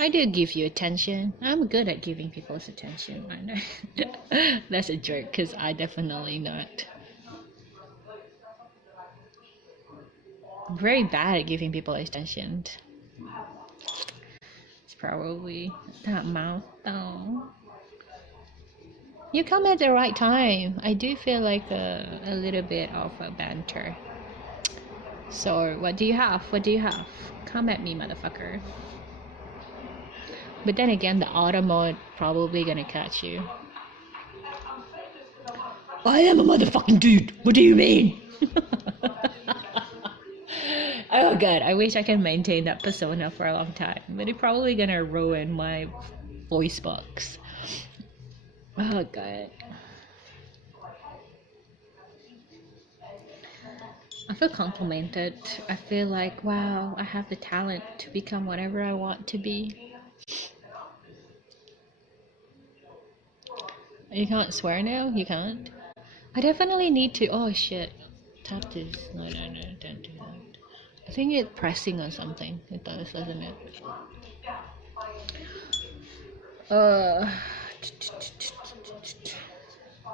I do give you attention. I'm good at giving people's attention. I know. That's a joke, because I definitely not. I'm very bad at giving people attention. It's probably that mouth though. You come at the right time. I do feel like a little bit of a banter. So what do you have? What do you have? Come at me, motherfucker. But then again, the auto mode probably gonna catch you. I am a motherfucking dude. What do you mean? Oh god, I wish I can maintain that persona for a long time, but it's probably gonna ruin my voice box. Oh god. I feel complimented. I feel like, wow, I have the talent to become whatever I want to be. You can't swear now? You can't? I definitely need to. Oh shit. Tap this. No, don't do that. I think it's pressing on something. It does, doesn't it?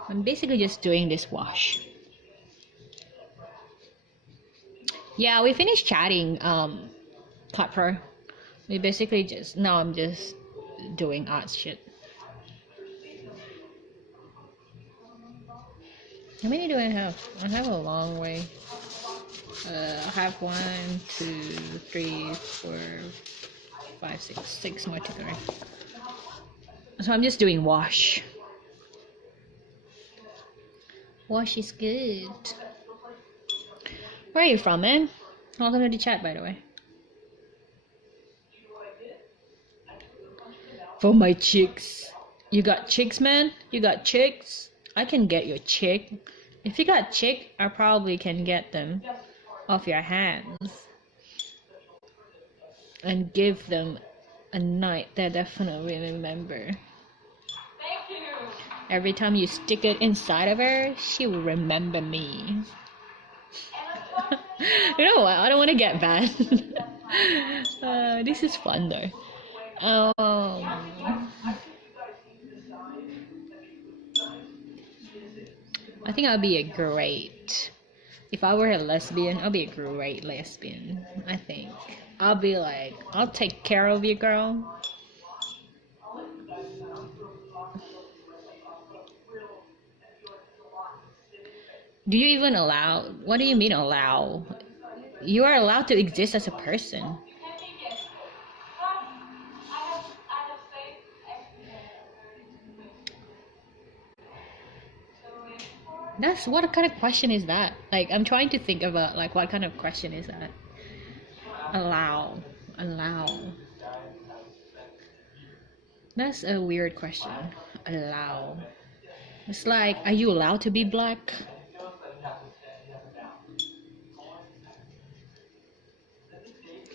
I'm basically just doing this wash. Yeah, we finished chatting, Cutper. We basically just, now I'm just doing art shit. How many do I have? I have a long way. I have 1, 2, 3, 4, 5, 6 more to go. So I'm just doing wash. Wash is good. Where are you from, man? Welcome to the chat, by the way. For my chicks. You got chicks, man? You got chicks? I can get your chick. If you got chick, I probably can get them off your hands and give them a night they definitely remember. Every time you stick it inside of her, she will remember me. You know what? I don't want to get bad. This is fun though. I think I'll be a great. If I were a lesbian, I'll be a great lesbian. I think I'll be like, I'll take care of you, girl. Do you even allow? What do you mean allow? You are allowed to exist as a person. That's what kind of question is that? Like, I'm trying to think about like what kind of question is that? Allow. That's a weird question. Allow. It's like, are you allowed to be black?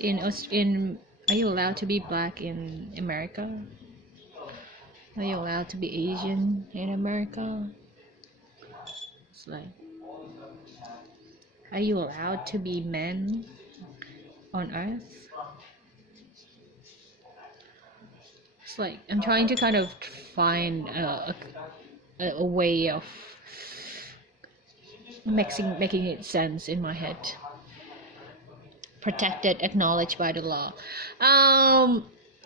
Are you allowed to be black in America? Are you allowed to be Asian in America? It's like, are you allowed to be men on Earth? It's like, I'm trying to kind of find a way of making it sense in my head. Protected, acknowledged by the law.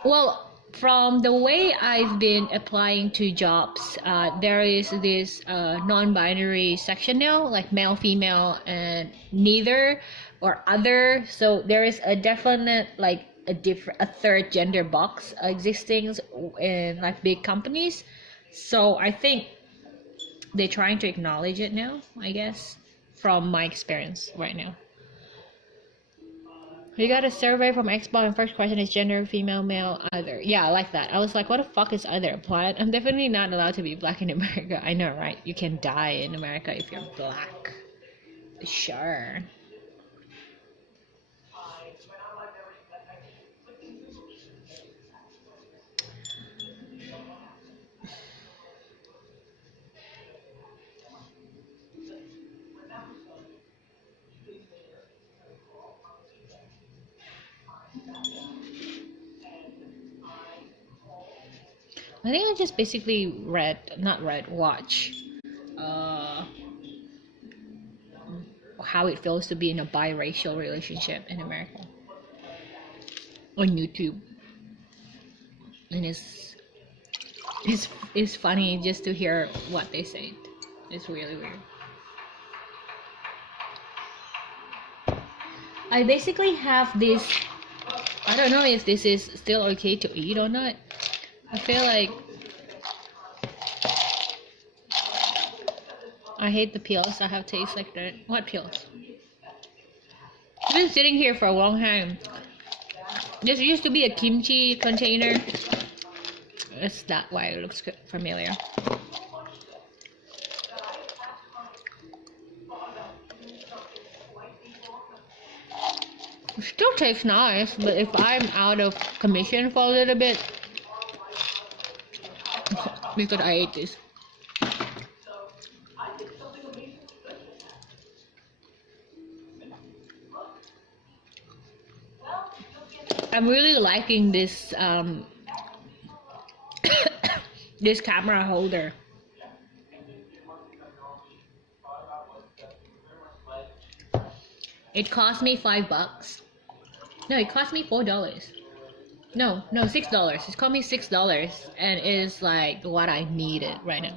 Well, from the way I've been applying to jobs, there is this non-binary section now, like male, female, and neither or other. So there is a definite like a third gender box existing in like big companies. So I think they're trying to acknowledge it now, I guess, from my experience right now. We got a survey from Expo, and first question is gender, female, male, other. Yeah, I like that. I was like, what the fuck is other applied? I'm definitely not allowed to be black in America. I know, right? You can die in America if you're black. Sure. I think I just basically watch how it feels to be in a biracial relationship in America on YouTube, and it's funny just to hear what they say. It's really weird. I basically have this. I don't know if this is still okay to eat or not. I feel like I hate the peels. I have taste like that. What peels? I've been sitting here for a long time. This used to be a kimchi container. Is that why it looks familiar? It still tastes nice, but if I'm out of commission for a little bit, because I ate this. I'm really liking this this camera holder. It cost me $5. No, it cost me $4. No, $6. It cost me $6, and it is like what I needed right now.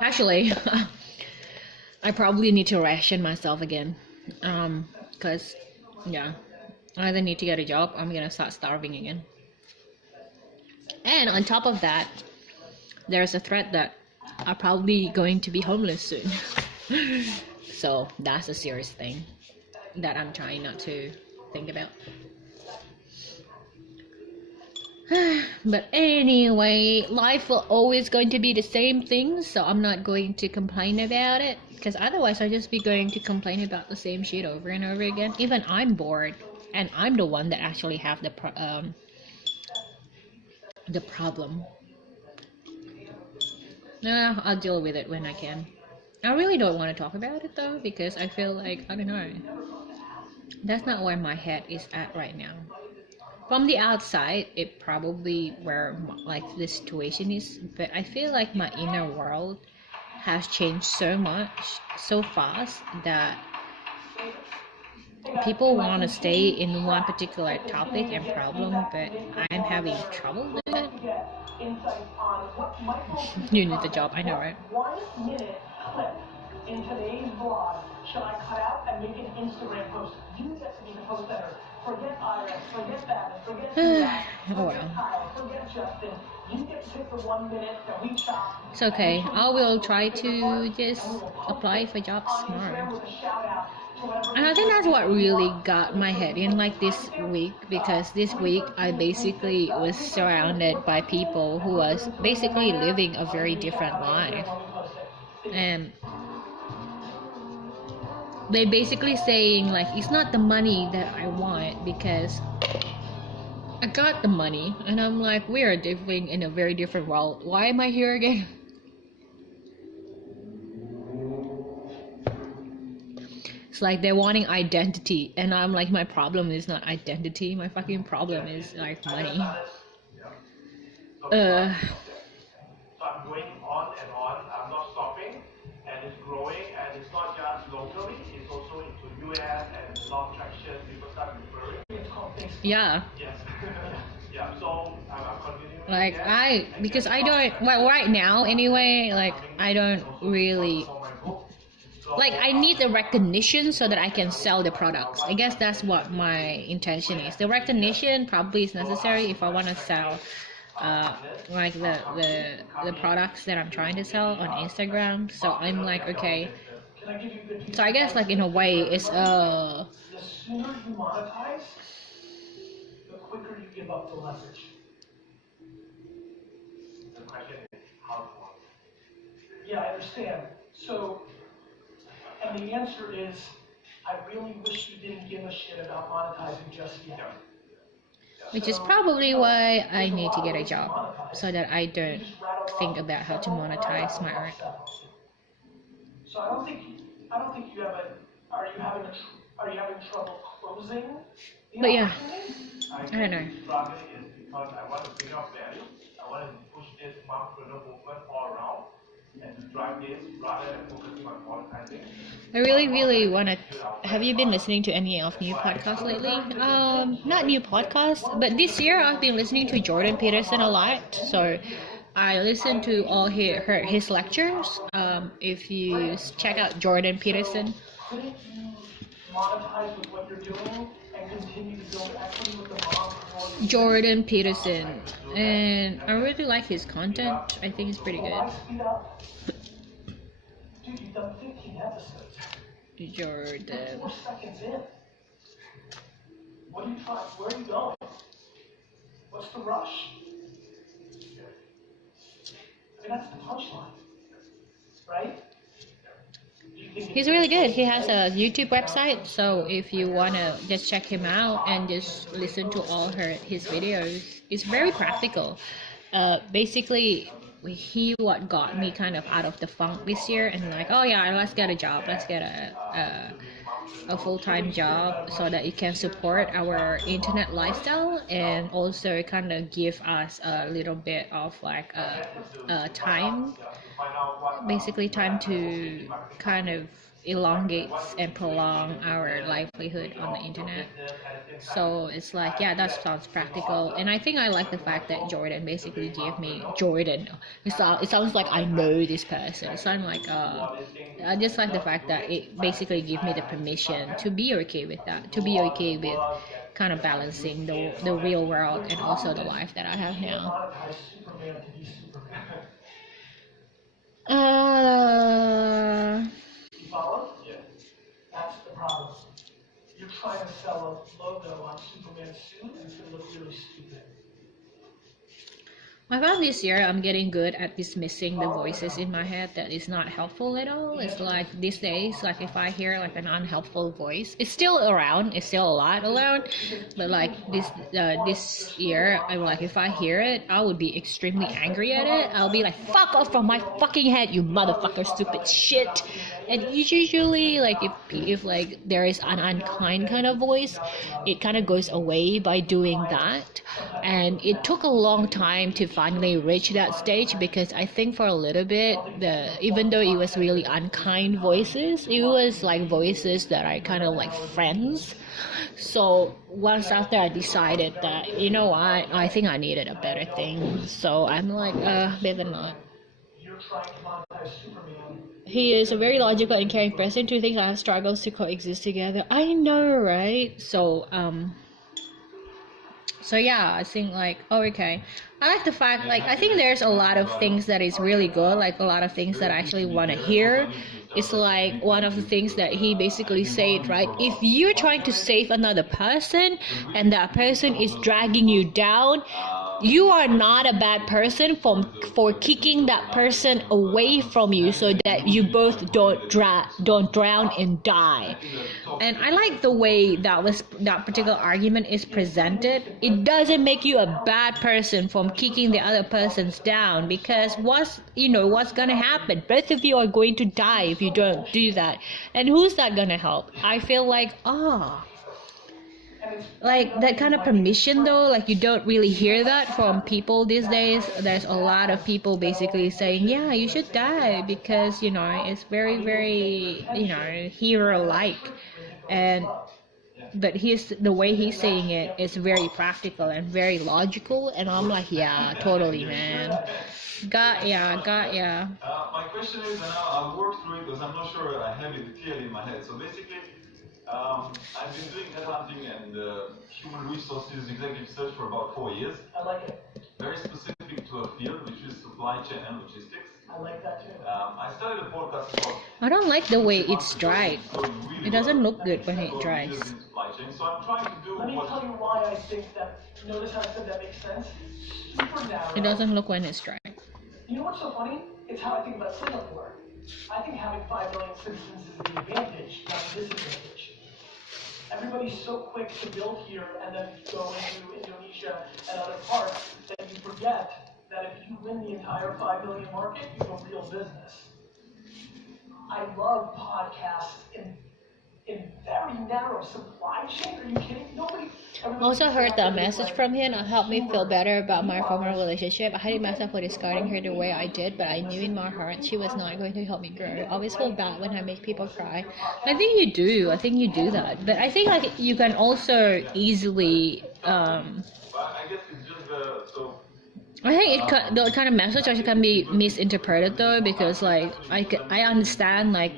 Actually, I probably need to ration myself again, cause yeah, I either need to get a job. I'm gonna start starving again. And on top of that, there's a threat that I'm probably going to be homeless soon. So that's a serious thing that I'm trying not to think about. But anyway, life will always going to be the same thing, so I'm not going to complain about it, because otherwise I'll just be going to complain about the same shit over and over again. Even I'm bored, and I'm the one that actually have the problem. No, I'll deal with it when I can. I really don't want to talk about it though, because I feel like, I don't know, that's not where my head is at right now. From the outside, it probably where like the situation is, but I feel like my inner world has changed so much, so fast, that people want to stay in one particular topic and problem, but I'm having trouble with it. You need the job, I know, right? 1 minute clip in today's vlog should I cut out and make an Instagram post? You get to be the post editor. Forget Iris, forget that, forget that, forget Kyle, forget Justin. You get to pick the 1 minute that we shot. It's okay. I will try to just apply for jobs tomorrow. And I think that's what really got my head in like this week, because this week I basically was surrounded by people who was basically living a very different life. And they basically saying like, it's not the money that I want, because I got the money, and I'm like, we are living in a very different world. Why am I here again? It's like they're wanting identity, and I'm like, my problem is not identity. My fucking problem is like money. So I'm going on and on. I'm not stopping, and it's growing, and it's not just locally. It's also into US and a lot of traction. People start referring. It's called Facebook. Yeah. Yes. Yeah. So I'm continuing. Like because I don't. Well, right now anyway. Like I don't really. Like I need the recognition so that I can sell the products. I guess that's what my intention is. The recognition probably is necessary if I want to sell like the products that I'm trying to sell on Instagram. So I'm like, okay, so I guess like in a way it's the sooner you monetize, the quicker you give up the leverage. The question is how to monetize. Yeah, I understand. So, and the answer is, I really wish you didn't give a shit about monetizing just yet. Which is probably why I need to get a job, so that I don't think about how to monetize my art. So I don't think you have a. Are you having a Are you having trouble closing the But yeah, opportunity? I don't know. Struggling is because I want to bring up value. I want to push this mompreneur movement all around and to drive this rather than focusing on monetizing. I really, really want to. Have you been listening to any of new podcasts lately? Not new podcasts, but this year I've been listening to Jordan Peterson a lot. So I listened to all his lectures. If you check out Jordan Peterson, Couldn't you monetize with what you're doing and continue to build equity with the mompreneur? Jordan Peterson, and I really like his content. I think it's pretty good. Why speed up? Dude, you've done 15 episodes. Jordan. 4 seconds in. What are you trying? Where are you going? What's the rush? I mean, that's the punchline, right? He's really good. He has a YouTube website, so if you wanna just check him out and just listen to all his videos, it's very practical. Basically, what got me kind of out of the funk this year, and like, oh yeah, let's get a job, let's get a full-time job so that it can support our internet lifestyle and also kind of give us a little bit of like time, basically time to kind of elongate and prolong our livelihood on the internet. So it's like, yeah, that sounds practical, and I think I like the fact that Jordan basically gave me it sounds like I know this person, so I'm like I just like the fact that it basically gives me the permission to be okay with that, to be okay with kind of balancing the real world and also the life that I have now. You follow? Yeah. That's the problem. You're trying to sell a logo on Superman's suit and it's going to look really stupid. I found this year I'm getting good at dismissing the voices in my head that is not helpful at all. It's like these days, like if I hear like an unhelpful voice, it's still around, it's still a lot around, but like this year, I'm like, if I hear it, I would be extremely angry at it. I'll be like, fuck off from my fucking head, you motherfucker, stupid shit. And usually, like if like there is an unkind kind of voice, it kind of goes away by doing that. And it took a long time to finally reach that stage, because I think for a little bit, even though it was really unkind voices, it was like voices that are kind of like friends. So once after I decided that, you know what, I think I needed a better thing. So I'm like, better not. He is a very logical and caring person. Two things I have struggles to coexist together. I know, right? So yeah, I think like, oh, okay. I like the fact, like, I think there's a lot of things that is really good, like a lot of things that I actually want to hear. It's like one of the things that he basically said, right? If you're trying to save another person and that person is dragging you down, you are not a bad person for kicking that person away from you so that you both don't drown and die. And I like the way that particular argument is presented. It doesn't make you a bad person from kicking the other person's down, because what's gonna happen? Both of you are going to die if you don't do that. And who's that gonna help? I feel like, like that kind of permission though, like you don't really hear that from people these days. There's a lot of people basically saying, yeah, you should die because it's very, very hero like. And but the way he's saying it is very practical and very logical, and I'm like, yeah, totally, man. Got ya. My question is, and I'll work through it because I'm not sure I have it clearly in my head. So basically, I've been doing headhunting and human resources executive search for about 4 years. I like it. Very specific to a field, which is supply chain and logistics. I like that too. I started a podcast about... I don't like the way it's dried. It doesn't look good when it dries. So I'm trying to do Let me tell you why I think that, notice how I said that makes sense? Super narrow. It doesn't look when it's dry. You know what's so funny? It's how I think about Singapore. I think having 5 million citizens is the advantage, not the disadvantage. Everybody's so quick to build here and then go into Indonesia and other parts that you forget that if you win the entire 5 million market, you have a real business. I love podcasts in in very narrow supply chain. Are you kidding? Nobody. Also heard that message from him and helped me feel better about my former relationship. I hated myself for discarding her the way I did, but I knew in my heart she was not going to help me grow. I always feel bad when I make people cry. I think you do. I think you do that. But I think like you can also easily But I guess it's just so. I think the kind of message also can be misinterpreted though, because like I understand like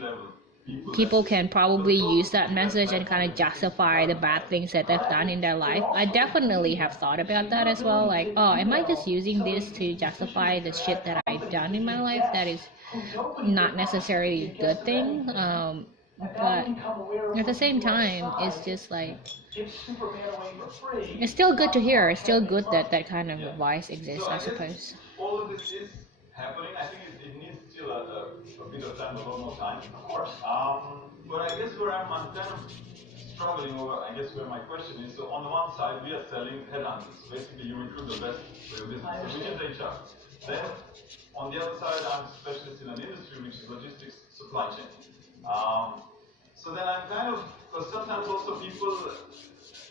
people can probably use that message and kind of justify the bad things that they've done in their life. I definitely have thought about that as well. Like, oh, am I just using this to justify the shit that I've done in my life that is not necessarily a good thing? But at the same time, it's just like it's still good to hear. It's still good that that kind of advice exists, I suppose. All of this is happening. I think it needs still a bit of time, a lot more time, of course. But I guess where I'm kind of struggling over, I guess where my question is, so on the one side, we are selling headhunters. So basically, you recruit the best for your business, so which is HR. Then, on the other side, I'm a specialist in an industry, which is logistics supply chain. So then I'm kind of, because sometimes also people,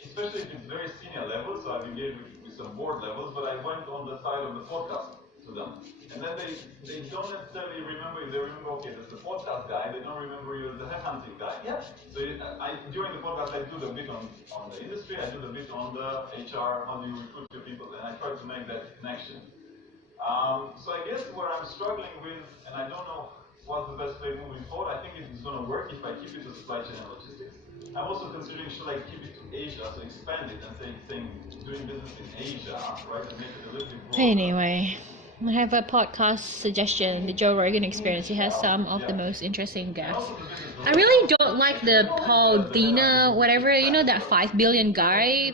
especially if it's very senior level, so I've engaged with some board levels, but I went on the side of the podcast to them. And then they don't necessarily remember, they remember, okay, there's the podcast guy, they don't remember you as the headhunting guy. Yep. So during the podcast, I do the bit on the industry, I do the bit on the HR, how do you recruit your people, and I try to make that connection. So I guess where I'm struggling with, and I don't know what's the best way moving forward, I think it's going to work if I keep it to supply chain and logistics. I'm also considering should I keep it to Asia, so expand it and saying doing business in Asia, right, and make it a little bit broader. Anyway, I have a podcast suggestion, the Joe Rogan Experience. He has some of the most interesting guests. I really don't like the Paul Dina, whatever, you know, that $5 billion guy.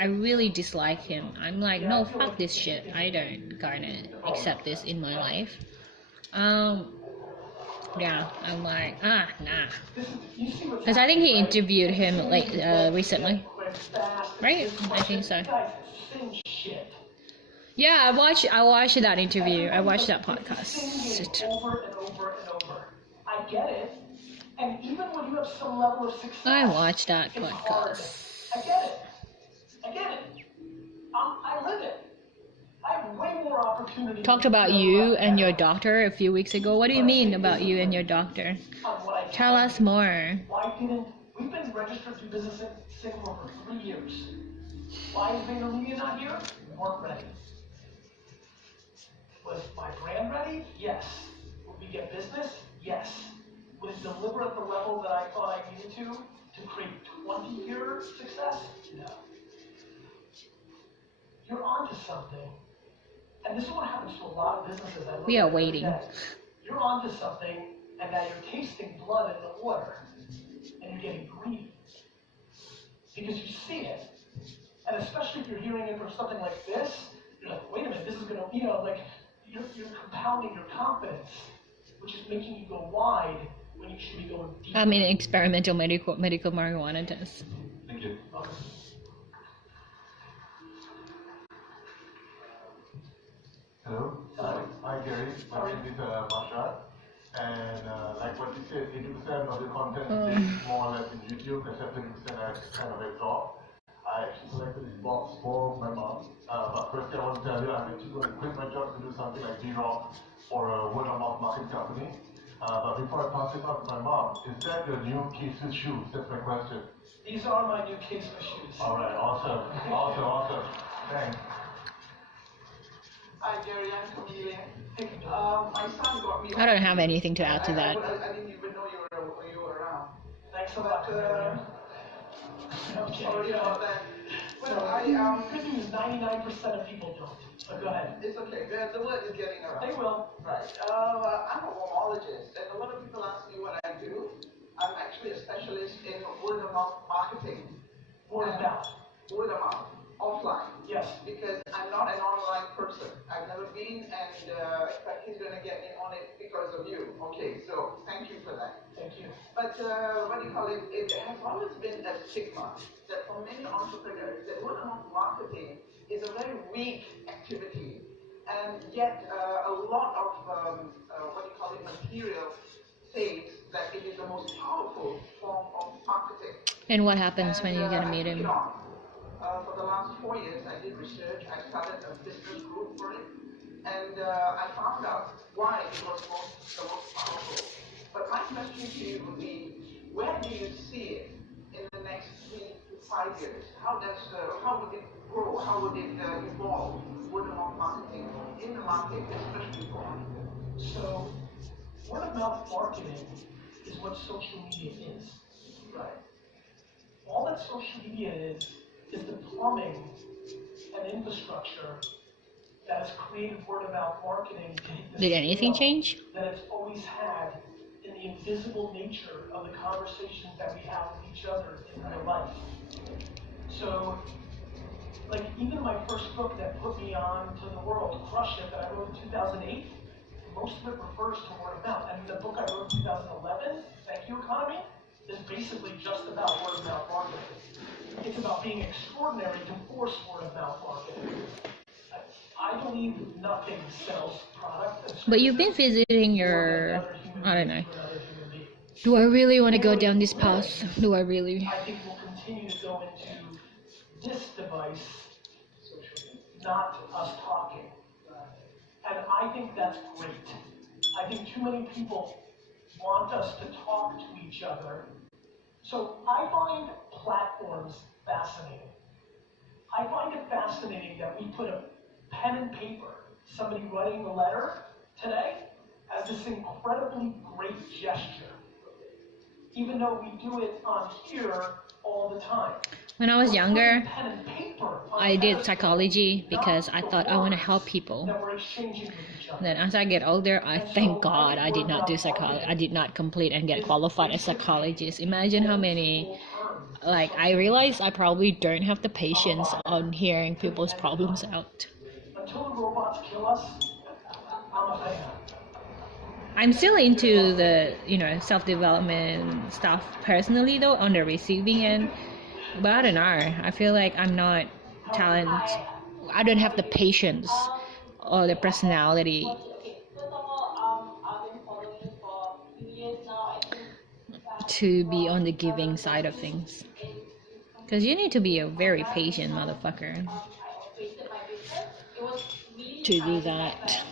I really dislike him. I'm like, no, fuck this shit. I don't gonna accept this in my life. Yeah, I'm like, nah. Because I think he interviewed him like recently, right? I think so. Yeah, I watched that interview. I watched that podcast. Over and over and over. I get it. And even when you have some level of success, I watched that it's podcast. hard. I get it. I live it. I have way more opportunity. Talked about you and your doctor a few weeks ago. What do you mean about you and your doctor? Tell us more. We've been registered to do business in Singapore for 3 years. Why is VaynerMedia not here? We weren't ready. Was my brand ready? Yes. Would we get business? Yes. Would it deliver at the level that I thought I needed to create 20-year success? No. You're onto something. And this is what happens to a lot of businesses. We are waiting. You're onto something, and now you're tasting blood in the water, and you're getting greedy. Because you see it. And especially if you're hearing it from something like this, you're like, wait a minute, this is going to, like, you're compounding your confidence, which is making you go wide when you should be going deep. I'm in an experimental medical marijuana test. Thank you. Okay. Hello. Hi, Gary. My name is Mashar. And like what you said, 80% of the content is more or less in YouTube, except 20% I kind of absorb. I actually selected this box for my mom. But first I want to tell you, I'm actually going to quit my job to do something like D-Rock or a word-of-mouth marketing company. But before I pass it on to my mom, is that your new K-Swiss shoes? That's my question. These are my new K-Swiss shoes. All right, awesome. Thanks. Hi, Gary. I'm Camille. My son got me. I don't have anything to add to that. I didn't even know you were around. Thanks a lot. I'm sorry about that. Well, good news, 99% of people don't. So go ahead. It's okay. The word is getting around. They will. Right. I'm a warmologist, and a lot of people ask me what I do. I'm actually a specialist in word-of-mouth marketing. Word of mouth. Word of mouth. Offline. Yes. Because I'm not an online person. I've never been, and in fact, he's going to get me on it because of you. Okay, so thank you for that. Thank you. But what do you call it? It has always been a stigma that for many entrepreneurs, that word-of-mouth marketing is a very weak activity, and yet a lot of what do you call it? Material says that it is the most powerful form of marketing. And what happens when you're gonna meet him? For the last 4 years, I did research. I started a business group for it, and I found out why it was the most powerful. But my question to you would be, where do you see it in the next 3 to 5 years? How would it grow? How would it evolve? Word of mouth marketing in the market, especially for entrepreneurs. So, word of mouth marketing is what social media is. Right. All that social media is the plumbing and infrastructure that has created word of mouth marketing to hit the Did anything scale change? that it's always had in the invisible nature of the conversations that we have with each other in real life. So, like even my first book that put me on to the world, Crush It, that I wrote in 2008, most of it refers to word of mouth. And the book I wrote in 2011, Thank You Economy, is basically just about word of mouth marketing. It's about being extraordinary to force word of mouth marketing. I believe nothing sells product. But you've been visiting your, I don't know. Do I really want to go down this path? Do I really? I think we'll continue to go into this device, not us talking. And I think that's great. I think too many people want us to talk to each other. So I find platforms fascinating. I find it fascinating that we put a pen and paper, somebody writing the letter today, as this incredibly great gesture, even though we do it on here all the time. When I was younger, Pen and paper I did psychology because I thought I want to help people. that we're exchanging with each other. Then as I get older, I thank God I did not do psychology. I did not complete and get qualified as psychologist. Imagine how many, like, I realized I probably don't have the patience on hearing people's problems out. Until the robots kill us, I'm a fan. I'm still into the, self-development stuff personally though, on the receiving end. But I don't know. I feel like I'm not talent. I don't have the patience or the personality to be on the giving side of things. Because you need to be a very patient motherfucker to do that.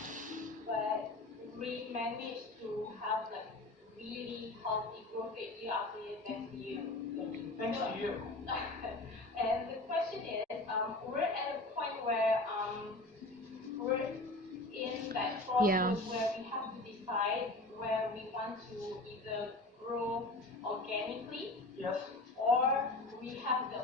But we managed to have like really healthy growth rate year after year thanks to you. Thanks to you. And the question is, we're at a point where we're in that crossroads where we have to decide where we want to either grow organically, Yes. or we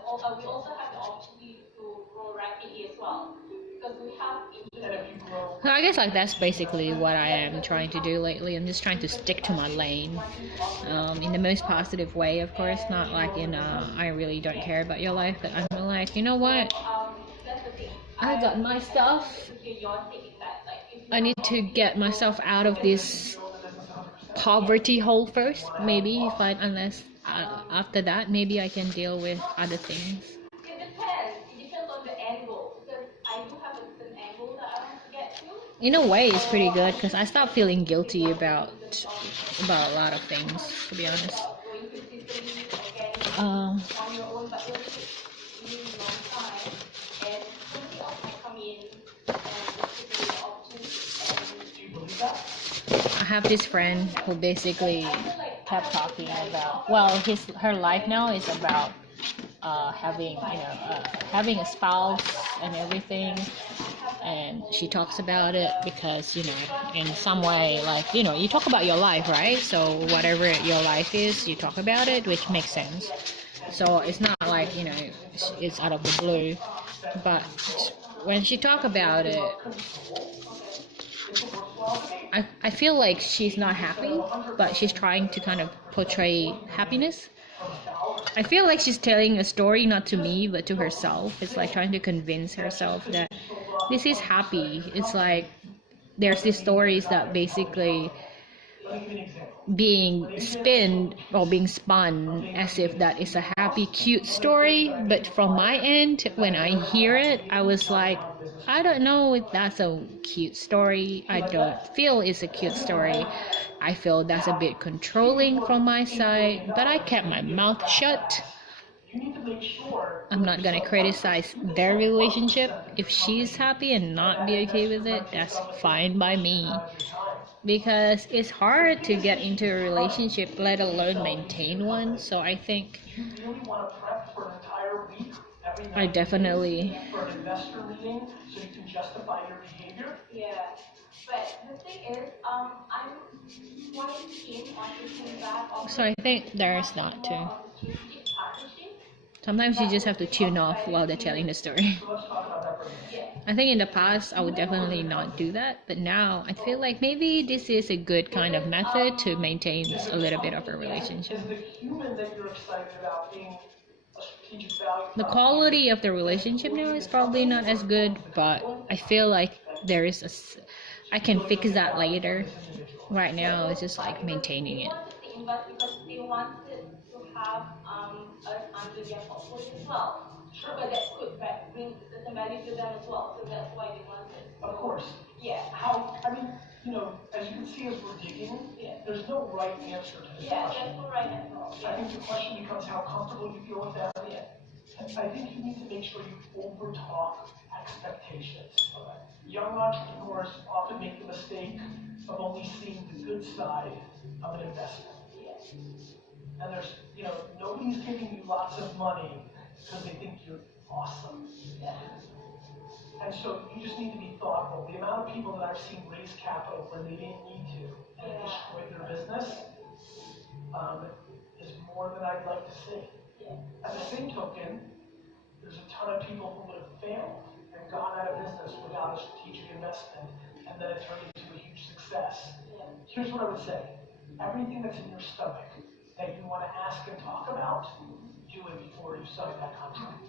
also have the opportunity to grow rapidly as well, because we have And if you grow, So I guess like that's basically what I am trying to do lately. I'm just trying to stick to my lane, in the most positive way, of course. Not like in I really don't care about your life, but I'm like, you know what? that's the thing. I got my stuff. To hear your take is that like if you I need to get myself out of this poverty hole first. Maybe unless after that, maybe I can deal with other things. It depends. It depends on the angle, because I do have a certain angle that I want to get to. In a way, it's pretty good because I stopped feeling guilty about a lot of things, to be honest. Going consistently organic Um, on your own, but it will take really long time. And somebody else might come in and just give you the opportunity. do you believe that? I have this friend who basically kept talking about, her life now is about having a spouse and everything, and she talks about it because in some way, like, you talk about your life, right? So whatever your life is, you talk about it, which makes sense. So it's not like it's out of the blue, but when she talk about it, I feel like she's not happy, but she's trying to kind of portray happiness. I feel like she's telling a story not to me but to herself. It's like trying to convince herself that this is happy. It's like there's these stories that basically let me give you an example. being spun as if that is a happy, cute story. But from my end, when I hear it, I was like, I don't know if that's a cute story. I don't feel it's a cute story. I feel that's a bit controlling from my side, but I kept my mouth shut. You need to make sure I'm not gonna criticize their relationship. If she's happy and not be okay with it, that's fine by me. Because it's hard to get into a relationship, let alone maintain one. So I think you really want to prep for an entire week every I night definitely for an investor meeting so you can justify your behavior? Yeah, but the thing is, I'm quite keen on pushing back on so I think there's not more to. on the strategic partnership. Sometimes you just have to tune off while they're telling the story. So let's talk about that for a minute. Yeah. I think in the past I would definitely not do that, but now I feel like maybe this is a good kind of method to maintain a little bit of a relationship. Is the human that you're excited about being a strategic value? The quality of the relationship now is probably not as good, but I feel like there is I can fix that later. Right now it's just like maintaining They it. wanted to invest because they wanted to have us under their portfolio as well. Sure. But that could bring certain value to them as well. So that's why they wanted. Of course. Yeah. I mean, as you can see as we're digging, there's no right answer to this Yeah, question. that's all right as well. I think the question becomes how comfortable you feel with that. I think you need to make sure you over-talk expectations. Young entrepreneurs often make the mistake of only seeing the good side of an investment. And there's, nobody's giving you lots of money because they think you're awesome. And so you just need to be thoughtful. The amount of people that I've seen raise capital when they didn't need to and it destroyed their business is more than I'd like to see. At the same token, there's a ton of people who would have failed and gone out of business without a strategic investment, and then it turned into a huge success. Here's what I would say. Everything that's in your stomach that you want to ask and talk about, do it before you sign that contract.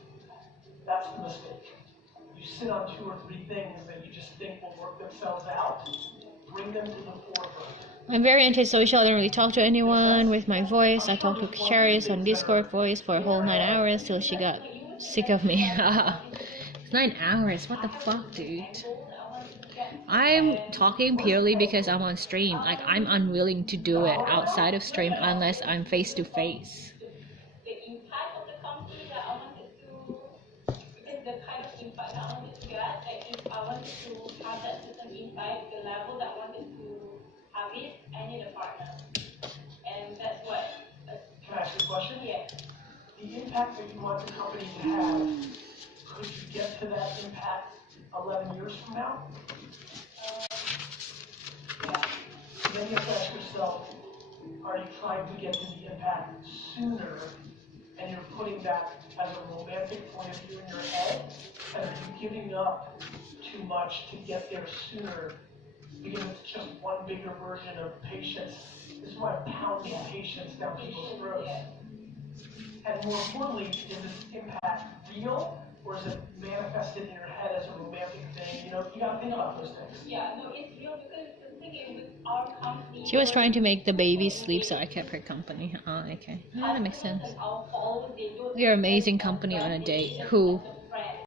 That's the mistake. You sit on 2 or 3 things that you just think will work themselves out, bring them to the forefront. I'm very antisocial. I don't really talk to anyone with my voice. I talked to Charis on Discord voice for a whole 9 hours till she got sick of me. It's 9 hours. What the fuck, dude? I'm talking purely because I'm on stream. Like, I'm unwilling to do it outside of stream unless I'm face to face. The impact of the company that I wanted to, because the kind of impact that I wanted to get, if I wanted to have that certain impact, the level that I wanted to have it, I need a partner. And that's what. Can I ask you a question? Yeah. The impact that you want the company to have, could you get to that impact 11 years from now? Yeah. Then you have to ask yourself, are you trying to get to the impact sooner, and you're putting that as a romantic point of view in your head, and are you giving up too much to get there sooner because it's just one bigger version of patience? This is why I'm pounding patience down people's throats. And more importantly, is this impact real, or is it manifested in your head as a romantic thing? You gotta think about those things. Yeah, no, it's real because the thing is with our company. She was trying to make the baby sleep, so I kept her company. Oh, okay. Yeah, that makes sense. You're an amazing company on a date. Who?